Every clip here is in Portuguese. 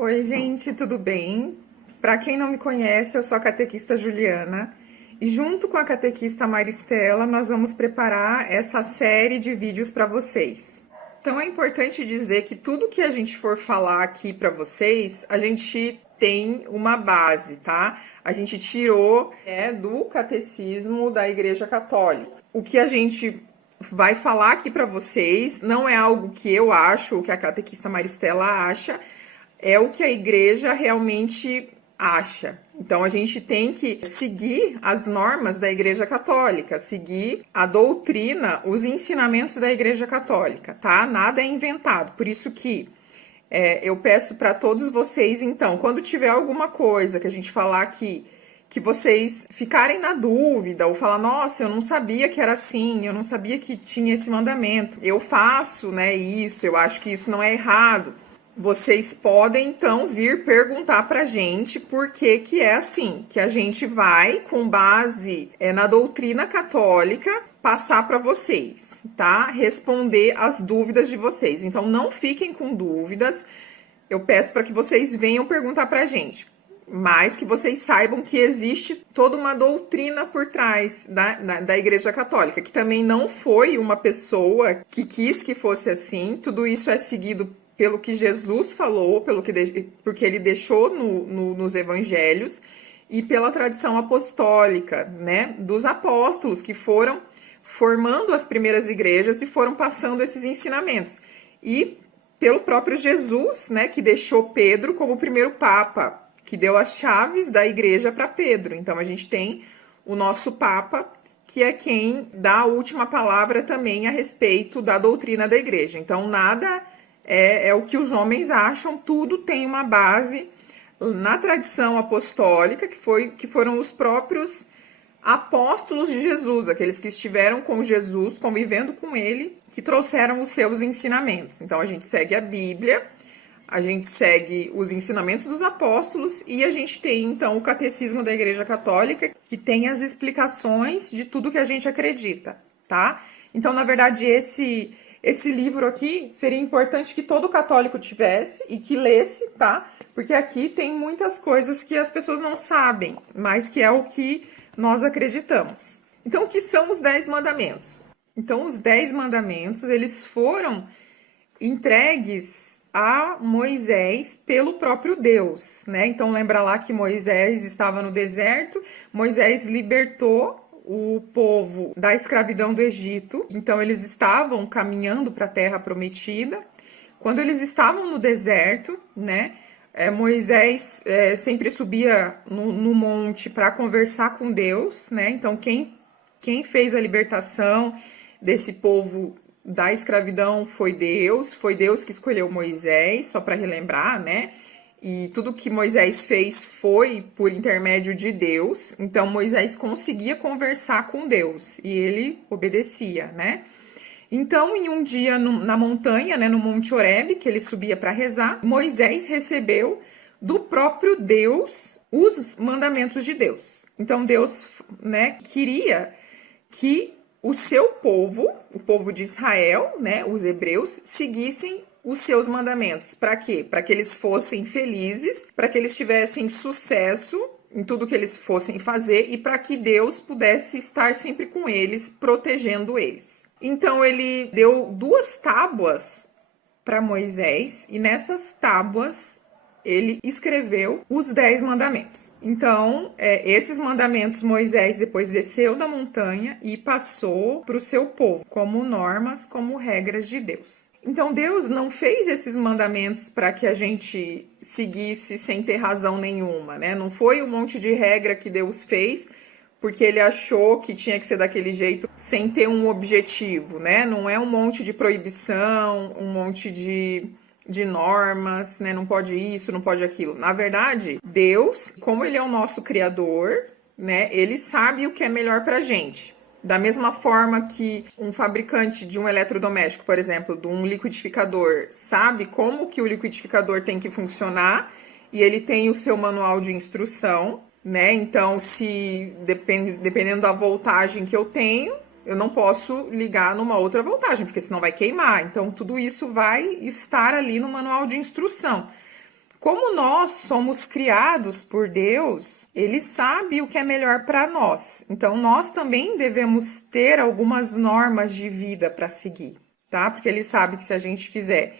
Oi, gente, tudo bem? Para quem não me conhece, eu sou a catequista Juliana e junto com a catequista Maristela, nós vamos preparar essa série de vídeos para vocês. Então é importante dizer que tudo que a gente for falar aqui para vocês, a gente tem uma base, tá? A gente tirou do catecismo da Igreja Católica. O que a gente vai falar aqui para vocês não é algo que eu acho, ou que a catequista Maristela acha, é o que a igreja realmente acha. Então a gente tem que seguir as normas da Igreja Católica, seguir a doutrina, os ensinamentos da Igreja Católica, tá? Nada é inventado. Por isso que eu peço para todos vocês, então, quando tiver alguma coisa que a gente falar aqui, que vocês ficarem na dúvida ou falar, nossa, eu não sabia que era assim, eu não sabia que tinha esse mandamento, eu faço, né, isso, eu acho que isso não é errado. Vocês podem, então, vir perguntar pra gente por que que é assim, que a gente vai, com base na doutrina católica, passar para vocês, tá? Responder as dúvidas de vocês. Então, não fiquem com dúvidas, eu peço para que vocês venham perguntar pra gente, mas que vocês saibam que existe toda uma doutrina por trás da Igreja Católica, que também não foi uma pessoa que quis que fosse assim, tudo isso é seguido pelo que Jesus falou, porque ele deixou nos evangelhos, e pela tradição apostólica, né, dos apóstolos que foram formando as primeiras igrejas e foram passando esses ensinamentos. E pelo próprio Jesus, né, que deixou Pedro como o primeiro papa, que deu as chaves da igreja para Pedro. Então a gente tem o nosso papa, que é quem dá a última palavra também a respeito da doutrina da igreja. Então nada é o que os homens acham, tudo tem uma base na tradição apostólica, que foram os próprios apóstolos de Jesus, aqueles que estiveram com Jesus, convivendo com ele, que trouxeram os seus ensinamentos. Então a gente segue a Bíblia, a gente segue os ensinamentos dos apóstolos e a gente tem, então, o catecismo da Igreja Católica, que tem as explicações de tudo que a gente acredita, tá? Então, na verdade, esse livro aqui seria importante que todo católico tivesse e que lesse, tá? Porque aqui tem muitas coisas que as pessoas não sabem, mas que é o que nós acreditamos. Então, o que são os 10 mandamentos? Então, os 10 mandamentos, eles foram entregues a Moisés pelo próprio Deus, né? Então, lembra lá que Moisés estava no deserto, Moisés libertou o povo da escravidão do Egito. Então eles estavam caminhando para a terra prometida. Quando eles estavam no deserto, né, Moisés sempre subia no monte para conversar com Deus, né? Então quem fez a libertação desse povo da escravidão foi Deus que escolheu Moisés, só para relembrar, né? E tudo que Moisés fez foi por intermédio de Deus. Então Moisés conseguia conversar com Deus e ele obedecia, né? Então, em um dia na montanha, né, no Monte Horebe, que ele subia para rezar, Moisés recebeu do próprio Deus os mandamentos de Deus. Então Deus, né, queria que o seu povo, o povo de Israel, né, os hebreus, seguissem os seus mandamentos. Para quê? Para que eles fossem felizes, para que eles tivessem sucesso em tudo que eles fossem fazer e para que Deus pudesse estar sempre com eles, protegendo eles. Então ele deu 2 tábuas para Moisés e nessas tábuas ele escreveu os 10 mandamentos. Então, esses mandamentos Moisés depois desceu da montanha e passou para o seu povo como normas, como regras de Deus. Então, Deus não fez esses mandamentos para que a gente seguisse sem ter razão nenhuma, né? Não foi um monte de regra que Deus fez porque ele achou que tinha que ser daquele jeito sem ter um objetivo, né? Não é um monte de proibição, um monte de normas, né? Não pode isso, não pode aquilo. Na verdade, Deus, como ele é o nosso criador, né? Ele sabe o que é melhor pra gente. Da mesma forma que um fabricante de um eletrodoméstico, por exemplo, de um liquidificador, sabe como que o liquidificador tem que funcionar e ele tem o seu manual de instrução, né? Então, dependendo da voltagem que eu tenho, eu não posso ligar numa outra voltagem, porque senão vai queimar. Então, tudo isso vai estar ali no manual de instrução. Como nós somos criados por Deus, Ele sabe o que é melhor para nós. Então, nós também devemos ter algumas normas de vida para seguir, tá? Porque Ele sabe que se a gente fizer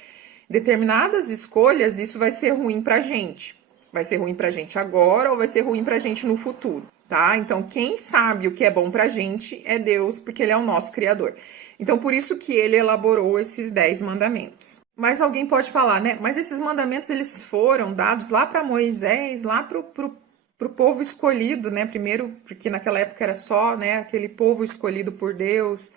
determinadas escolhas, isso vai ser ruim para a gente. Vai ser ruim para a gente agora ou vai ser ruim para a gente no futuro, tá? Então, quem sabe o que é bom para a gente é Deus, porque Ele é o nosso Criador. Então, por isso que Ele elaborou esses 10 mandamentos. Mas alguém pode falar, né? Mas esses mandamentos, eles foram dados lá para Moisés, lá pro povo escolhido, né? Primeiro, porque naquela época era só, né, aquele povo escolhido por Deus,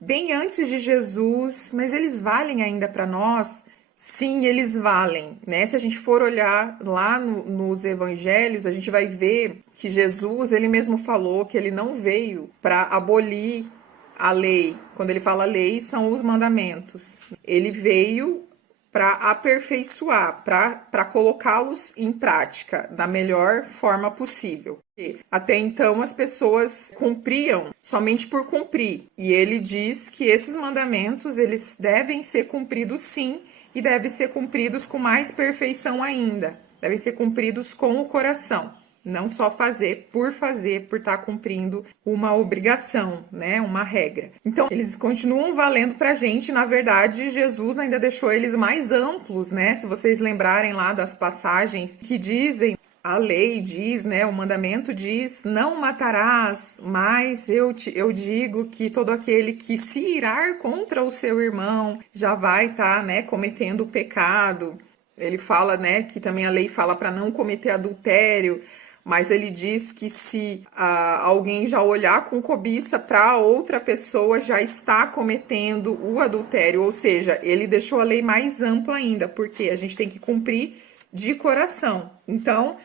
bem antes de Jesus, mas eles valem ainda para nós? Sim, eles valem, né? Se a gente for olhar lá nos evangelhos, a gente vai ver que Jesus, ele mesmo falou que ele não veio para abolir a lei. Quando ele fala lei, são os mandamentos. Ele veio para aperfeiçoar, para colocá-los em prática da melhor forma possível. Até então as pessoas cumpriam somente por cumprir. E ele diz que esses mandamentos, eles devem ser cumpridos sim, e devem ser cumpridos com mais perfeição ainda. Devem ser cumpridos com o coração. Não só fazer, por estar cumprindo uma obrigação, né? Uma regra. Então, eles continuam valendo pra gente. Na verdade, Jesus ainda deixou eles mais amplos, né? Se vocês lembrarem lá das passagens que dizem, a lei diz, né? O mandamento diz, não matarás, mas eu digo que todo aquele que se irar contra o seu irmão já vai estar, né, cometendo pecado. Ele fala, né, que também a lei fala para não cometer adultério. Mas ele diz que se alguém já olhar com cobiça para outra pessoa, já está cometendo o adultério. Ou seja, ele deixou a lei mais ampla ainda, porque a gente tem que cumprir de coração. Então,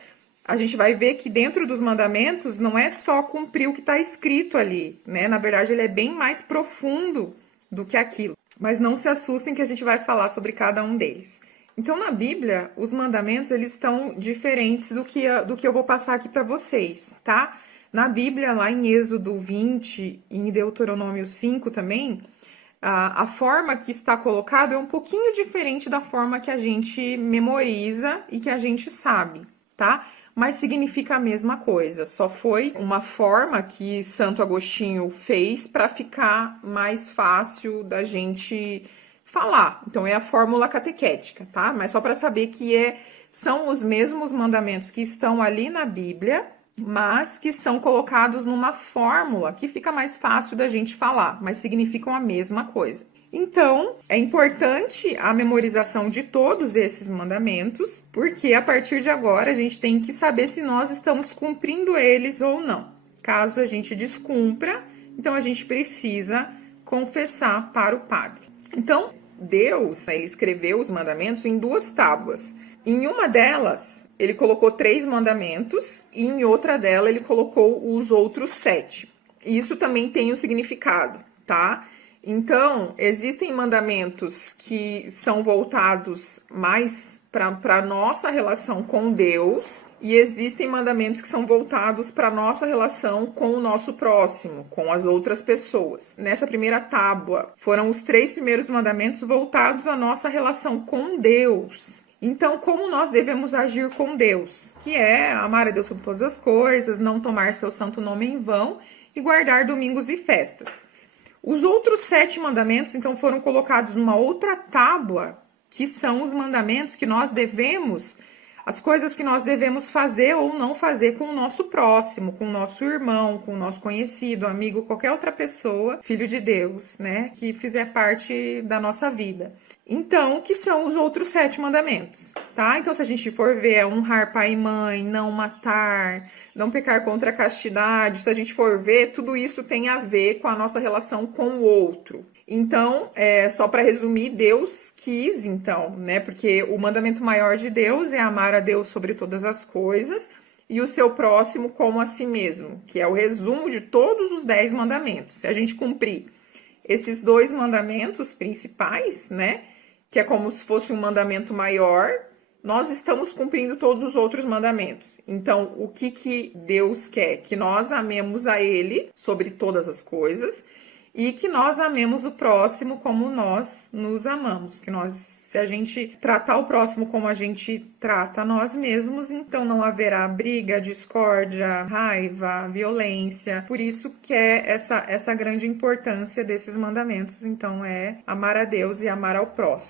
a gente vai ver que dentro dos mandamentos não é só cumprir o que está escrito ali, né? Na verdade, ele é bem mais profundo do que aquilo. Mas não se assustem que a gente vai falar sobre cada um deles. Então, na Bíblia, os mandamentos, eles estão diferentes do que eu vou passar aqui para vocês, tá? Na Bíblia, lá em Êxodo 20 e em Deuteronômio 5 também, a forma que está colocado é um pouquinho diferente da forma que a gente memoriza e que a gente sabe, tá? Mas significa a mesma coisa, só foi uma forma que Santo Agostinho fez para ficar mais fácil da gente falar. Então, é a fórmula catequética, tá? Mas só para saber que são os mesmos mandamentos que estão ali na Bíblia, mas que são colocados numa fórmula que fica mais fácil da gente falar, mas significam a mesma coisa. Então, é importante a memorização de todos esses mandamentos, porque a partir de agora a gente tem que saber se nós estamos cumprindo eles ou não. Caso a gente descumpra, então a gente precisa confessar para o padre. Então, Deus, ele escreveu os mandamentos em 2 tábuas. Em uma delas, ele colocou 3 mandamentos e em outra dela ele colocou os outros 7. Isso também tem um significado, tá? Então, existem mandamentos que são voltados mais para a nossa relação com Deus e existem mandamentos que são voltados para a nossa relação com o nosso próximo, com as outras pessoas. Nessa primeira tábua, foram os 3 primeiros mandamentos voltados à nossa relação com Deus. Então, como nós devemos agir com Deus? Que é amar a Deus sobre todas as coisas, não tomar seu santo nome em vão e guardar domingos e festas. Os outros 7 mandamentos, então, foram colocados numa outra tábua, que são os mandamentos que nós devemos, as coisas que nós devemos fazer ou não fazer com o nosso próximo, com o nosso irmão, com o nosso conhecido, amigo, qualquer outra pessoa, filho de Deus, né, que fizer parte da nossa vida. Então, que são os outros 7 mandamentos, tá? Então, se a gente for ver, é honrar pai e mãe, não matar, não pecar contra a castidade, se a gente for ver, tudo isso tem a ver com a nossa relação com o outro. Então, só para resumir, Deus quis, então, né? Porque o mandamento maior de Deus é amar a Deus sobre todas as coisas e o seu próximo como a si mesmo, que é o resumo de todos os 10 mandamentos. Se a gente cumprir esses 2 mandamentos principais, né? Que é como se fosse um mandamento maior, nós estamos cumprindo todos os outros mandamentos. Então, o que Deus quer? Que nós amemos a Ele sobre todas as coisas e que nós amemos o próximo como nós nos amamos, que nós, se a gente tratar o próximo como a gente trata nós mesmos, então não haverá briga, discórdia, raiva, violência. Por isso que é essa grande importância desses mandamentos, então é amar a Deus e amar ao próximo.